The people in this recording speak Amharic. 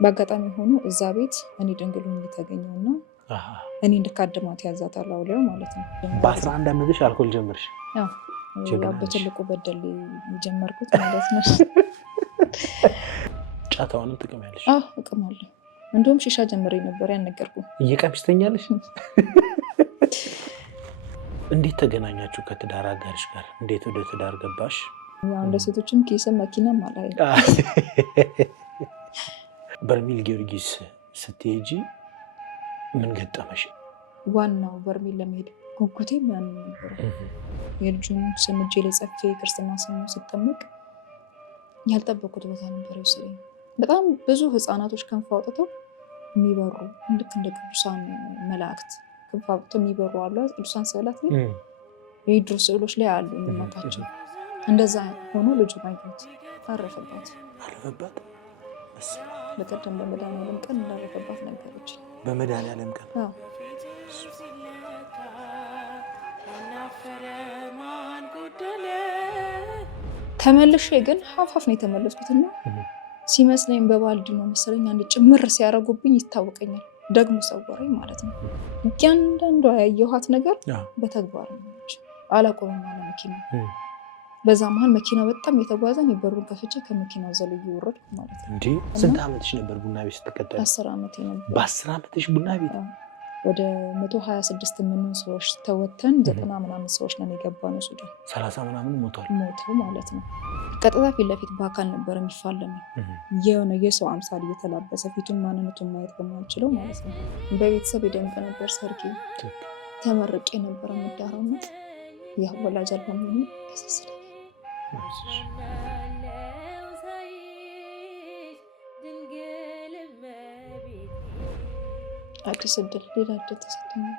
በአጋጣሚ ሆኖ እዛ ቤት እኔ ድንግል ሆኜ ተገኘውና እኔ እንድካድማት ያዛታል አውሊያው ማለት ነው። በ11 ዓመትሽ አልኮል ጀመርሽ? ያው በትልቁ በደል የጀመርኩት ማለት ነው። ጫታውንም ትቅሚያለሽ? እቅማለሁ። እንደውም ሺሻ ጀምሬ ነበር ያልነገርኩህ። እየቀምሽ ተኛለሽ? እንዴት ተገናኛችሁ ከትዳር አጋርሽ ጋር? እንዴት ወደ ትዳር ገባሽ? ያው እንደ ሴቶችም ኪስም መኪናም አላይ። በርሜል ጊዮርጊስ ስትሄጂ ምን ገጠመሽ? ዋናው በርሜል ለመሄድ ጉጉቴ ያን ነበር። የልጁን ስም እጄ ላይ ጽፌ ክርስትና ስሙ ሲጠመቅ ያልጠበቁት ቦታ ነበር የወሰደኝ። በጣም ብዙ ህፃናቶች ክንፍ አውጥተው የሚበሩ ልክ እንደ ቅዱሳን መላእክት ክንፍ አውጥተው የሚበሩ አሉ። ቅዱሳን ስዕላት ላይ የድሮ ስዕሎች ላይ አሉ የምናውቃቸው። እንደዛ ሆኖ ልጁ ባይቶት አረፈባት። አረፈባት? በቀደም በመድኃኒዓለም ቀን እንዳረፈባት ነገረች። በመድኃኒዓለም ቀን? ተመልሼ ግን ሀፋፍ ነው የተመለስኩትና ሲመስለኝ በባልዲ ነው መሰለኝ አንድ ጭምር ሲያረጉብኝ ይታወቀኛል። ደግሞ ሰወረኝ ማለት ነው። እያንዳንዷ ያየኋት ነገር በተግባር ነው። አላቆመም አለ መኪና። በዛ መሀል መኪና በጣም የተጓዘን የበሩን ከፍቼ ከመኪናው ዘልዬ ወረድኩ ማለት ነው። እንዴ ስንት ዓመትሽ ነበር ቡና ቤት ስትቀጠሪ? 10 ዓመቴ ነበር። በ10 ዓመትሽ ቡና ቤት? ወደ 126 የምንሆን ሰዎች ተወተን 90 ምናምን ሰዎች ነን የገባነው ሱዳን። 30 ምናምን ሞተው ማለት ነው። ቀጥታ ፊት ለፊት በአካል ነበር የሚፋለመው። የሆነ የሰው አምሳል እየተላበሰ ፊቱን ማንነቱን ማየት በማልችለው ማለት ነው። በቤተሰብ የደምቅ ነበር ሰርጌ። ተመርቄ ነበር የምዳረው ነው። ያ ወላጅ አልሆነም ያሳስለኝ። አዲስ እድል ሌላ እድል ተሰጥቶኛል።